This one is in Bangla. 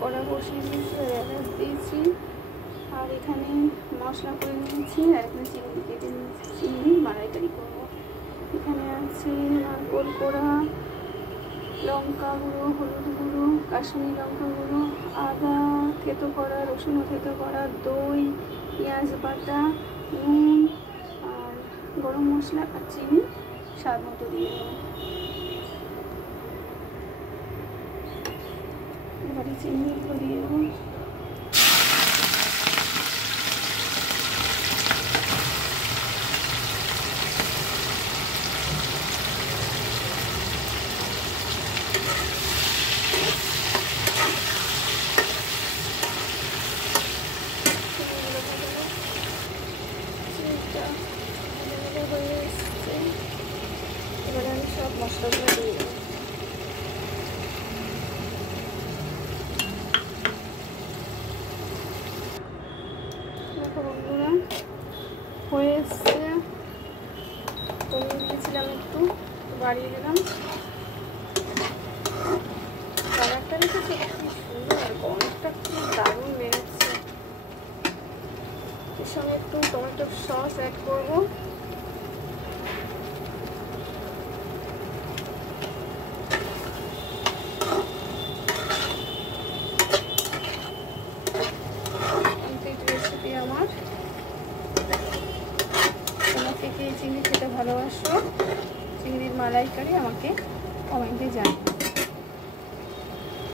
কড়া বসিয়ে দিয়েছি, এলাচ দিয়েছি, আর এখানে মশলা করে নিয়েছি, আর এখানে চিংড়ি কেটে নিয়েছি, চিংড়ি মালাইকারি করবো। এখানে আছে নারকোল কোড়া, লঙ্কা গুঁড়ো, হলুদ গুঁড়ো, কাশ্মীরি লঙ্কা গুঁড়ো, আদা থেতো করা, রসুন থেতো করা, দই, পেঁয়াজ বাটা, নুন আর গরম মশলা আর চিনি স্বাদ মতো দিয়ে দেবো। এবারে চিংড়িগুলো দিয়ে দেবো। হয়ে এসছে, এবারে আমি সব মশলাগুলো দিয়ে দেবো। দেখো বন্ধুরা হয়ে এসছে, কমিয়ে দিয়েছিলাম একটু, বাড়িয়ে দিলাম। কালারটা দেখেছি কি সুন্দর, গন্ধটা কি দারুণ বেরোচ্ছে। এর সঙ্গে একটু টমেটো সস অ্যাড করবো। রেসিপি আমার, তোমরা কে কে চিংড়ি খেতে ভালোবাসো, চিংড়ির মালাইকারি আমাকে কমেন্টে জানাও।